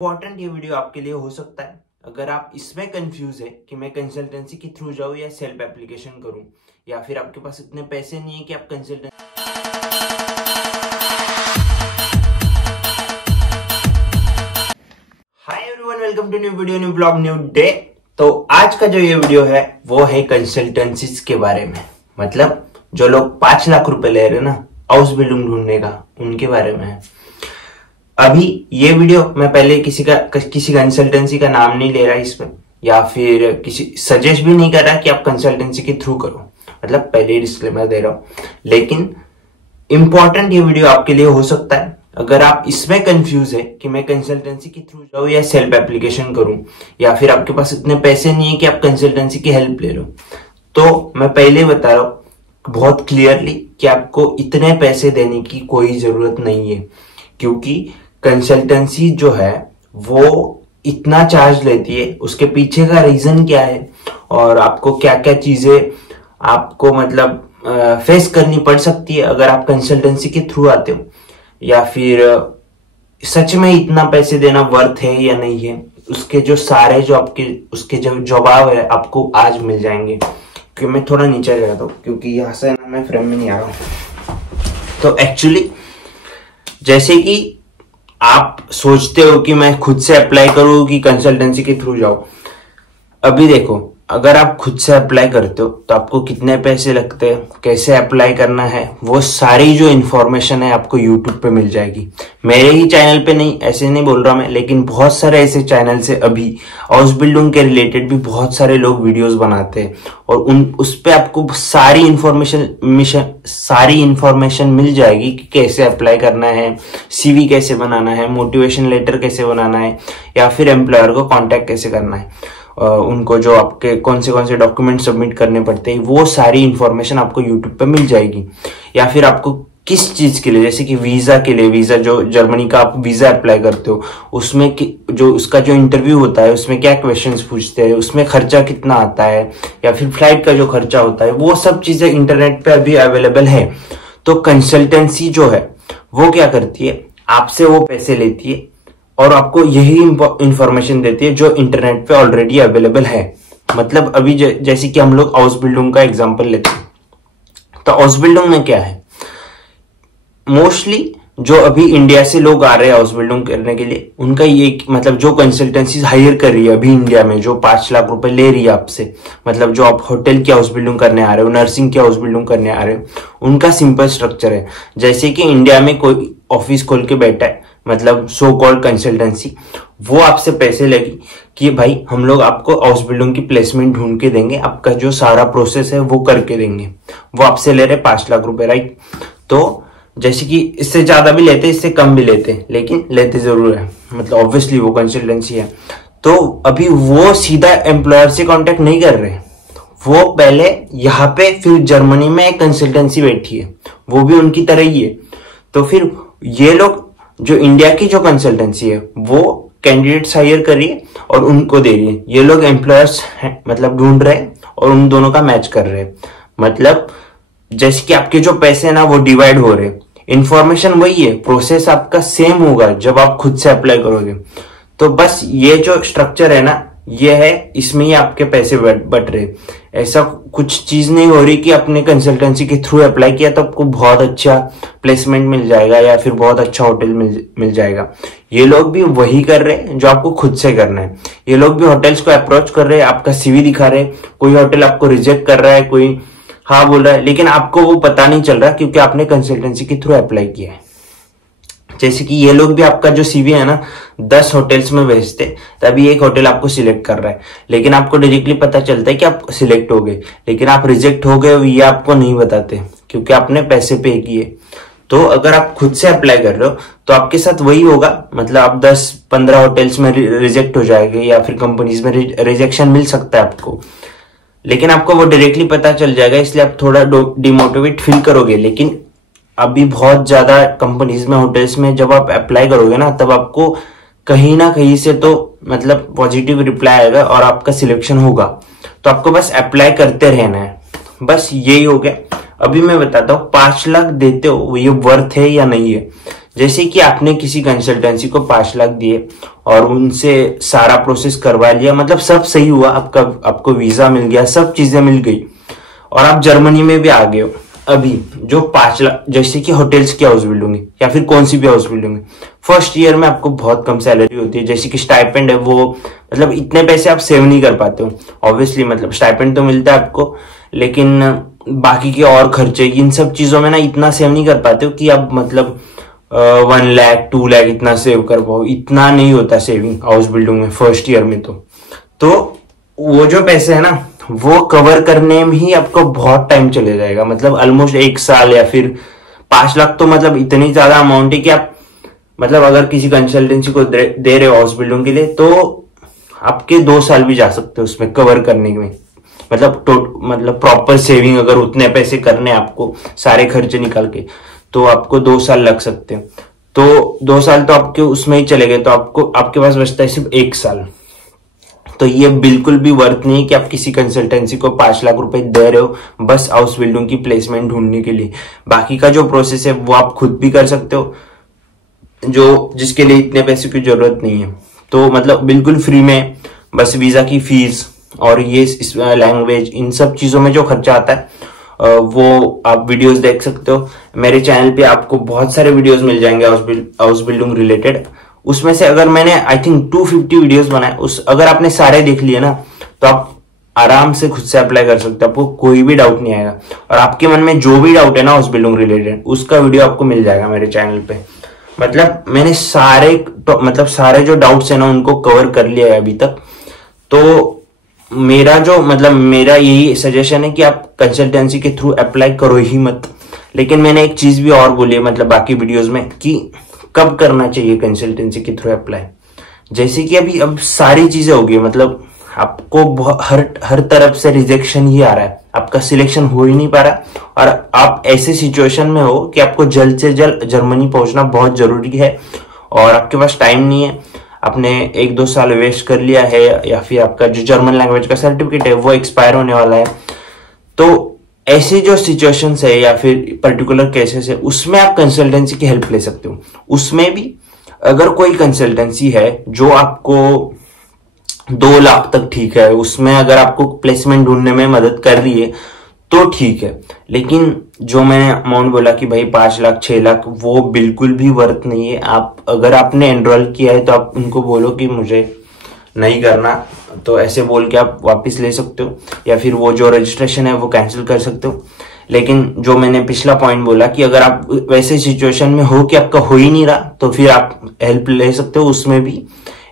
Important ये video आपके लिए हो सकता है अगर आप इसमें कंफ्यूज है कि मैं कंसल्टेंसी के थ्रू जाऊं या सेल्फ एप्लीकेशन करूं, या फिर आपके पास इतने पैसे नहीं है कि आप consultancy. Hi everyone, welcome to new video, new blog, new day. तो आज का जो ये वीडियो है वो है कंसल्टेंसीज के बारे में। मतलब जो लोग 5 लाख रुपए ले रहे हैं ना हाउस बिल्डिंग ढूंढने का, उनके बारे में है। अभी ये वीडियो मैं पहले किसी कंसल्टेंसी का नाम नहीं ले रहा इसमें, या फिर किसी सजेस्ट भी नहीं कर रहा कि आप कंसल्टेंसी के थ्रू करो। मतलब पहले ही डिस्क्लेमर दे रहा हूं। लेकिन इंपॉर्टेंट ये वीडियो आपके लिए हो सकता है अगर आप इसमें कंफ्यूज है कि मैं कंसल्टेंसी के थ्रू जाऊं या सेल्फ एप्लीकेशन करूं, या फिर आपके पास इतने पैसे नहीं है कि आप कंसल्टेंसी की हेल्प ले लो। तो मैं पहले ही बता रहा हूं बहुत क्लियरली कि आपको इतने पैसे देने की कोई जरूरत नहीं है, क्योंकि कंसल्टेंसी जो है वो इतना चार्ज लेती है। उसके पीछे का रीजन क्या है और आपको क्या क्या चीजें आपको मतलब फेस करनी पड़ सकती है अगर आप कंसल्टेंसी के थ्रू आते हो, या फिर सच में इतना पैसे देना वर्थ है या नहीं है, उसके जो सारे जो आपके उसके जो जवाब है आपको आज मिल जाएंगे। क्योंकि मैं थोड़ा नीचे जाता हूँ क्योंकि यहाँ से ना मैं फ्रेम में नहीं आ रहा हूँ। तो एक्चुअली जैसे कि आप सोचते हो कि मैं खुद से अप्लाई करूं कि कंसल्टेंसी के थ्रू जाऊं। अभी देखो, अगर आप खुद से अप्लाई करते हो तो आपको कितने पैसे लगते हैं, कैसे अप्लाई करना है, वो सारी जो इन्फॉर्मेशन है आपको यूट्यूब पे मिल जाएगी। मेरे ही चैनल पे नहीं, ऐसे नहीं बोल रहा मैं, लेकिन बहुत सारे ऐसे चैनल से अभी हाउस बिल्डिंग के रिलेटेड भी बहुत सारे लोग वीडियोस बनाते हैं, और उस पे आपको सारी इन्फॉर्मेशन मिल जाएगी कि कैसे अप्लाई करना है, सीवी कैसे बनाना है, मोटिवेशन लेटर कैसे बनाना है, या फिर एम्प्लॉयर को कॉन्टेक्ट कैसे करना है, उनको जो आपके कौन से डॉक्यूमेंट सबमिट करने पड़ते हैं, वो सारी इंफॉर्मेशन आपको यूट्यूब पे मिल जाएगी। या फिर आपको किस चीज के लिए, जैसे कि वीजा के लिए, वीजा जो जर्मनी का आप वीजा अप्लाई करते हो, उसमें जो उसका जो इंटरव्यू होता है उसमें क्या क्वेश्चंस पूछते हैं, उसमें खर्चा कितना आता है, या फिर फ्लाइट का जो खर्चा होता है, वो सब चीजें इंटरनेट पे अभी अवेलेबल है। तो कंसल्टेंसी जो है वो क्या करती है, आपसे वो पैसे लेती है और आपको यही इंफॉर्मेशन देती है जो इंटरनेट पे ऑलरेडी अवेलेबल है। मतलब अभी जैसे कि हम लोग हाउस बिल्डिंग का एग्जांपल लेते हैं, तो हाउस बिल्डिंग में क्या है, मोस्टली जो अभी इंडिया से लोग आ रहे हैं हाउस बिल्डिंग करने के लिए, उनका ये मतलब जो कंसल्टेंसी हायर कर रही है अभी इंडिया में, जो 5 लाख रुपए ले रही है आपसे, मतलब जो आप होटल की हाउस बिल्डिंग करने आ रहे हो, नर्सिंग की हाउस बिल्डिंग करने आ रहे हो, उनका सिंपल स्ट्रक्चर है। जैसे कि इंडिया में कोई ऑफिस खोल के बैठा है, मतलब सो कॉल्ड कंसल्टेंसी, वो आपसे पैसे लेगी कि भाई हम लोग आपको हाउस बिल्डिंग की प्लेसमेंट ढूंढ के देंगे, आपका जो सारा प्रोसेस है वो करके देंगे। वो आपसे ले रहे 5 लाख रुपए, राइट। तो जैसे कि इससे ज्यादा भी लेते, इससे कम भी लेते, लेकिन लेते जरूर है, मतलब ऑब्वियसली वो कंसल्टेंसी है। तो अभी वो सीधा एम्प्लॉयर से कांटेक्ट नहीं कर रहे, वो पहले यहाँ पे फिर जर्मनी में एक कंसल्टेंसी बैठी है, वो भी उनकी तरह ही है। तो फिर ये लोग जो इंडिया की जो कंसल्टेंसी है वो कैंडिडेट्स हायर कर रही है और उनको दे रही है। ये लोग एम्प्लॉयर्स मतलब ढूंढ रहे हैं और उन दोनों का मैच कर रहे हैं। मतलब जैसे कि आपके जो पैसे है ना वो डिवाइड हो रहे हैं, इंफॉर्मेशन वही है, प्रोसेस आपका सेम होगा जब आप खुद से अप्लाई करोगे। तो बस ये जो स्ट्रक्चर है ना, ये है, इसमें ही आपके पैसे बट रहे। ऐसा कुछ चीज नहीं हो रही कि आपने कंसल्टेंसी के थ्रू अप्लाई किया तो आपको बहुत अच्छा प्लेसमेंट मिल जाएगा या फिर बहुत अच्छा होटल मिल जाएगा। ये लोग भी वही कर रहे हैं जो आपको खुद से करना है। ये लोग भी होटल्स को अप्रोच कर रहे हैं, आपका सीवी दिखा रहे हैं, कोई होटल आपको रिजेक्ट कर रहा है, कोई हाँ बोल रहा है, लेकिन आपको वो पता नहीं चल रहा क्योंकि आपने कंसल्टेंसी के थ्रू अप्लाई किया है। जैसे कि ये लोग भी आपका जो सीवी है ना 10 होटल्स में भेजते, तभी एक होटल आपको सिलेक्ट कर रहा है, लेकिन आपको डायरेक्टली पता चलता है कि आप सिलेक्ट हो गए, लेकिन आप रिजेक्ट हो गए ये आपको नहीं बताते क्योंकि आपने पैसे पे किए। तो अगर आप खुद से अप्लाई कर रहे हो तो आपके साथ वही होगा, मतलब आप 10-15 होटल्स में रिजेक्ट हो जाएंगे या फिर कंपनीज में रिजेक्शन मिल सकता है आपको, लेकिन आपको वो डायरेक्टली पता चल जाएगा, इसलिए आप थोड़ा डिमोटिवेट फील करोगे। लेकिन अभी बहुत ज्यादा कंपनीज में, होटल्स में जब आप अप्लाई करोगे ना, तब आपको कहीं ना कहीं से तो मतलब पॉजिटिव रिप्लाई आएगा और आपका सिलेक्शन होगा। तो आपको बस अप्लाई करते रहना है, बस यही हो गया। अभी मैं बताता हूँ 5 लाख देते हो ये वर्थ है या नहीं है। जैसे कि आपने किसी कंसल्टेंसी को 5 लाख दिए और उनसे सारा प्रोसेस करवा लिया, मतलब सब सही हुआ, आपको वीजा मिल गया, सब चीजें मिल गई और आप जर्मनी में भी आ गए हो। अभी जो 5 लाख, जैसे कि होटल्स की हाउस बिल्डिंग है या फिर कौन सी भी हाउस बिल्डिंग है, फर्स्ट ईयर में आपको बहुत कम सैलरी होती है। जैसे कि स्टाइपेंड है, वो मतलब इतने पैसे आप सेव नहीं कर पाते हो ऑब्वियसली, मतलब स्टाइपेंड तो मिलता है आपको, लेकिन बाकी के और खर्चे इन सब चीजों में ना इतना सेव नहीं कर पाते हो कि आप मतलब 1 लाख 2 लाख इतना सेव कर पाओ। इतना नहीं होता सेविंग हाउस बिल्डिंग में फर्स्ट ईयर में। तो वो जो पैसे है ना, वो कवर करने में ही आपको बहुत टाइम चले जाएगा, मतलब ऑलमोस्ट 1 साल या फिर 5 लाख तो मतलब इतनी ज्यादा अमाउंट है कि आप मतलब अगर किसी कंसल्टेंसी को दे रहे हो हाउस बिल्डिंग के लिए तो आपके 2 साल भी जा सकते हो उसमें कवर करने में। मतलब प्रॉपर सेविंग अगर उतने पैसे करने आपको सारे खर्चे निकाल के, तो आपको 2 साल लग सकते हैं। तो 2 साल तो आपके उसमें ही चले गए, तो आपके पास बचता है सिर्फ 1 साल। तो ये बिल्कुल भी वर्थ नहीं कि आप किसी कंसल्टेंसी को 5 लाख रुपए दे रहे हो बस हाउस बिल्डिंग की प्लेसमेंट ढूंढने के लिए। बाकी का जो प्रोसेस है वो आप खुद भी कर सकते हो, जो जिसके लिए इतने पैसे की जरूरत नहीं है। तो मतलब बिल्कुल फ्री में, बस वीजा की फीस और ये लैंग्वेज, इन सब चीजों में जो खर्चा आता है वो आप वीडियोस देख सकते हो मेरे चैनल पे। आपको बहुत सारे वीडियोस मिल जाएंगे हाउस बिल्डिंग रिलेटेड। उसमें से अगर मैंने आई थिंक 250 वीडियोस बनाए, अगर आपने सारे देख लिए ना तो आप आराम से खुद से अप्लाई कर सकते हो, आपको कोई भी डाउट नहीं आएगा। और आपके मन में जो भी डाउट है ना हाउस बिल्डिंग रिलेटेड, उसका वीडियो आपको मिल जाएगा मेरे चैनल पे। मतलब मैंने सारे जो डाउट्स है ना उनको कवर कर लिया है अभी तक। तो मेरा यही सजेशन है कि आप कंसल्टेंसी के थ्रू अप्लाई करो ही मत। लेकिन मैंने एक चीज भी और बोली है मतलब बाकी वीडियोस में कि कब करना चाहिए कंसल्टेंसी के थ्रू अप्लाई। जैसे कि अब सारी चीजें होगी, मतलब आपको हर तरफ से रिजेक्शन ही आ रहा है, आपका सिलेक्शन हो ही नहीं पा रहा और आप ऐसे सिचुएशन में हो कि आपको जल्द से जल्द जर्मनी पहुंचना बहुत जरूरी है और आपके पास टाइम नहीं है। आपने 1-2 साल वेस्ट कर लिया है या फिर आपका जो जर्मन लैंग्वेज का सर्टिफिकेट है वो एक्सपायर होने वाला है। तो ऐसी जो सिचुएशंस है या फिर पर्टिकुलर केसेस है उसमें आप कंसल्टेंसी की हेल्प ले सकते हो। उसमें भी अगर कोई कंसल्टेंसी है जो आपको 2 लाख तक ठीक है, उसमें अगर आपको प्लेसमेंट ढूंढने में मदद कर रही है तो ठीक है। लेकिन जो मैंने अमाउंट बोला कि भाई 5 लाख 6 लाख, वो बिल्कुल भी वर्थ नहीं है। आप अगर आपने एनरोल किया है तो आप उनको बोलो कि मुझे नहीं करना, तो ऐसे बोल के आप वापस ले सकते हो या फिर वो जो रजिस्ट्रेशन है वो कैंसिल कर सकते हो। लेकिन जो मैंने पिछला पॉइंट बोला कि अगर आप वैसे सिचुएशन में हो कि आपका हो ही नहीं रहा तो फिर आप हेल्प ले सकते हो। उसमें भी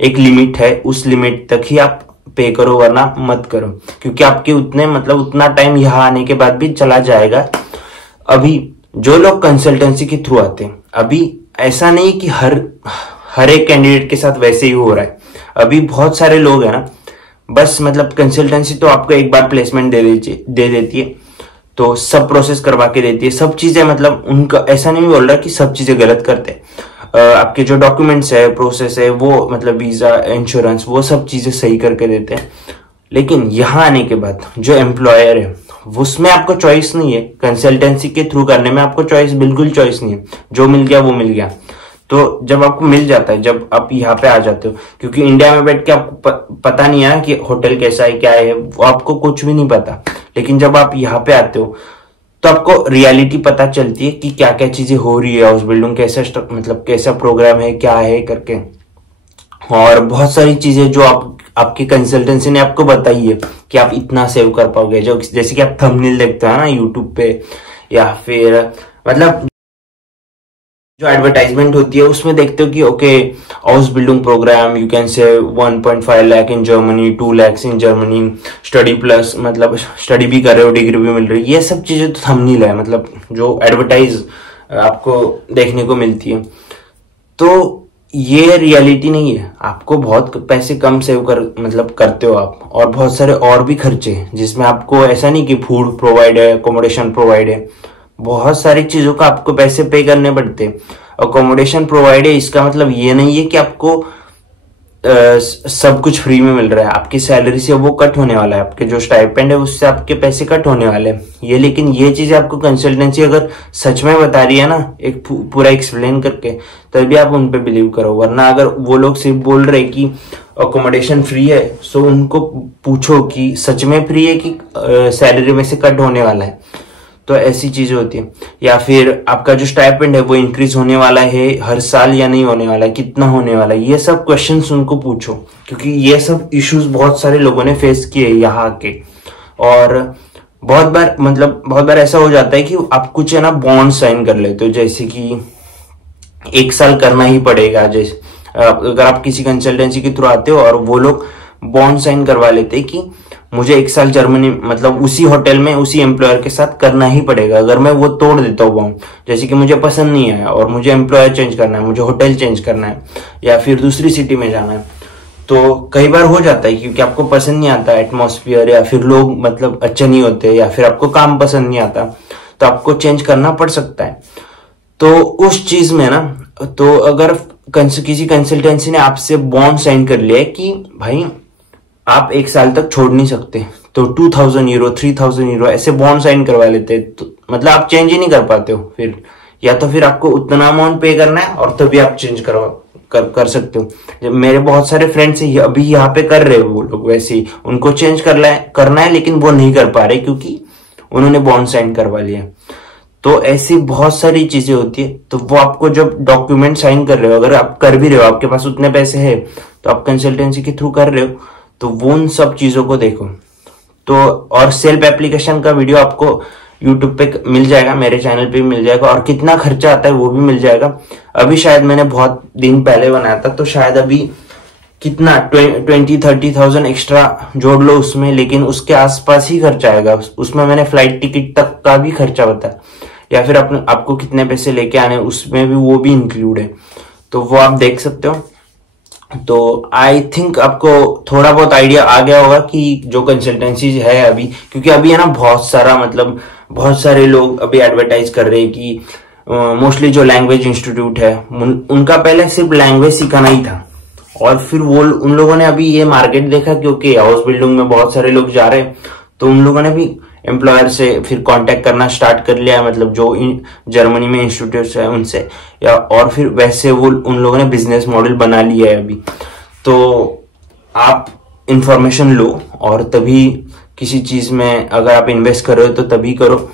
एक लिमिट है, उस लिमिट तक ही आप पे करो वरना मत करो, क्योंकि आपके उतना टाइम यहाँ आने के बाद भी चला जाएगा। अभी जो लोग कंसल्टेंसी के थ्रू आते हैं, अभी ऐसा नहीं कि हर एक कैंडिडेट के साथ वैसे ही हो रहा है। अभी बहुत सारे लोग हैं ना, बस मतलब कंसल्टेंसी तो आपको एक बार प्लेसमेंट दे देती है तो सब प्रोसेस करवा के देती है, सब चीजें, मतलब उनका ऐसा नहीं बोल रहा कि सब चीजें गलत करते हैं। आपके जो डॉक्यूमेंट्स है, प्रोसेस है, वो मतलब वीजा, इंश्योरेंस, वो सब चीजें सही करके देते हैं। लेकिन यहाँ आने के बाद जो एम्प्लॉयर है उसमें आपको चॉइस नहीं है। कंसल्टेंसी के थ्रू करने में आपको बिल्कुल चॉइस नहीं है, जो मिल गया वो मिल गया। तो जब आपको मिल जाता है, जब आप यहाँ पे आ जाते हो, क्योंकि इंडिया में बैठ के आपको पता नहीं है कि होटल कैसा है, क्या है, वो आपको कुछ भी नहीं पता। लेकिन जब आप यहाँ पे आते हो तो आपको रियलिटी पता चलती है कि क्या क्या चीजें हो रही है हाउस बिल्डिंग, कैसा प्रोग्राम है, क्या है करके। और बहुत सारी चीजें जो आपकी कंसल्टेंसी ने आपको बताई है कि आप इतना सेव कर पाओगे, जो जैसे कि आप थंबनेल देखते हो ना यूट्यूब पे, या फिर मतलब जो एडवर्टाइजमेंट होती है उसमें देखते हो कि okay house building programme, you can say 1.5 lakh in Germany, 2 lakh in Germany, study plus, मतलब स्टडी भी कर रहे हो, डिग्री भी मिल रही है। ये सब चीजें तो थंबनेल है, मतलब जो एडवर्टाइज आपको देखने को मिलती है। तो ये रियलिटी नहीं है। आपको बहुत पैसे कम सेव करते हो आप, और बहुत सारे और भी खर्चे जिसमें आपको ऐसा नहीं कि फूड प्रोवाइड है, अकोमोडेशन प्रोवाइड है, बहुत सारी चीजों का आपको पैसे पे करने पड़ते हैं। अकोमोडेशन प्रोवाइड है, इसका मतलब ये नहीं है कि आपको सब कुछ फ्री में मिल रहा है, आपकी सैलरी से वो कट होने वाला है, आपके जो स्टाइपेंड है उससे आपके पैसे कट होने वाले हैं ये। लेकिन ये चीजें आपको कंसल्टेंसी अगर सच में बता रही है ना, एक पूरा एक्सप्लेन करके, तभी आप उन पे बिलीव करो। वरना अगर वो लोग सिर्फ बोल रहे कि अकोमोडेशन फ्री है, सो उनको पूछो कि सच में फ्री है कि सैलरी में से कट होने वाला है। तो ऐसी चीजें होती है। या फिर आपका जो स्टाइपेंड है वो इंक्रीज होने वाला है हर साल या नहीं होने वाला है, कितना होने वाला है, ये सब क्वेश्चंस उनको पूछो, क्योंकि ये सब इश्यूज बहुत सारे लोगों ने फेस किए यहाँ के। और बहुत बार ऐसा हो जाता है कि आप कुछ है ना बॉन्ड साइन कर लेते हो, जैसे कि 1 साल करना ही पड़ेगा। जैसे अगर आप किसी कंसल्टेंसी के थ्रू आते हो और वो लोग बॉन्ड साइन करवा लेते हैं कि मुझे 1 साल जर्मनी मतलब उसी होटल में उसी एम्प्लॉयर के साथ करना ही पड़ेगा। अगर मैं वो तोड़ देता हूँ बॉन्ड, जैसे कि मुझे पसंद नहीं है और मुझे एम्प्लॉयर चेंज करना है, मुझे होटल चेंज करना है या फिर दूसरी सिटी में जाना है, तो कई बार हो जाता है क्योंकि आपको पसंद नहीं आता एटमॉस्फेयर, या फिर लोग मतलब अच्छे नहीं होते, या फिर आपको काम पसंद नहीं आता, तो आपको चेंज करना पड़ सकता है। तो उस चीज में ना, तो अगर किसी कंसल्टेंसी ने आपसे बॉन्ड साइन कर लिया है कि भाई आप 1 साल तक छोड़ नहीं सकते, तो 2000 यूरो 3000 यूरो ऐसे बॉन्ड साइन करवा लेते हैं, तो मतलब आप चेंज ही नहीं कर पाते हो फिर, या तो फिर आपको उतना अमाउंट पे करना है और तभी आप चेंज कर सकते हो। जब मेरे बहुत सारे फ्रेंड्स अभी यहाँ पे कर रहे हो वो लोग, वैसे ही उनको चेंज करना है लेकिन वो नहीं कर पा रहे क्योंकि उन्होंने बॉन्ड साइन करवा लिया। तो ऐसी बहुत सारी चीजें होती है। तो वो आपको जब डॉक्यूमेंट साइन कर रहे हो, अगर आप कर भी रहे हो, आपके पास उतने पैसे है तो आप कंसल्टेंसी के थ्रू कर रहे हो, तो वो उन सब चीजों को देखो। तो और सेल्फ एप्लीकेशन का वीडियो आपको यूट्यूब पे मिल जाएगा, मेरे चैनल पे भी मिल जाएगा, और कितना खर्चा आता है वो भी मिल जाएगा। अभी शायद मैंने बहुत दिन पहले बनाया था, तो शायद अभी कितना 20-30,000 एक्स्ट्रा जोड़ लो उसमें, लेकिन उसके आसपास ही खर्चा आएगा। उसमें मैंने फ्लाइट टिकट तक का भी खर्चा बताया, या फिर आपको कितने पैसे लेके आने उसमें भी वो भी इंक्लूड है, तो वो आप देख सकते हो। तो आई थिंक आपको थोड़ा बहुत आइडिया आ गया होगा कि जो कंसल्टेंसी है अभी, क्योंकि अभी है ना बहुत सारे लोग अभी एडवर्टाइज कर रहे हैं कि मोस्टली जो लैंग्वेज इंस्टीट्यूट है उनका पहले सिर्फ लैंग्वेज सिखाना ही था, और फिर वो उन लोगों ने अभी ये मार्केट देखा क्योंकि हाउस बिल्डिंग में बहुत सारे लोग जा रहे हैं, तो उन लोगों ने भी एम्प्लॉयर से फिर कांटेक्ट करना स्टार्ट कर लिया है, मतलब जो जर्मनी में इंस्टीट्यूट है उनसे, या और फिर वैसे वो उन लोगों ने बिजनेस मॉडल बना लिया है अभी। तो आप इंफॉर्मेशन लो और तभी किसी चीज में अगर आप इन्वेस्ट कर रहे हो तो तभी करो,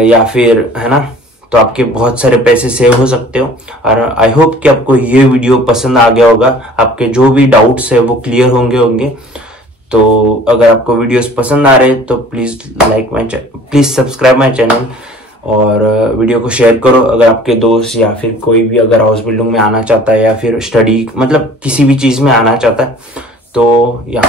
या फिर है ना, तो आपके बहुत सारे पैसे सेव हो सकते हो। और आई होप कि आपको ये वीडियो पसंद आ गया होगा, आपके जो भी डाउट्स है वो क्लियर होंगे। तो अगर आपको वीडियोस पसंद आ रहे हैं तो प्लीज सब्सक्राइब माय चैनल, और वीडियो को शेयर करो। अगर आपके दोस्त या फिर कोई भी अगर हाउस बिल्डिंग में आना चाहता है या फिर स्टडी मतलब किसी भी चीज में आना चाहता है तो या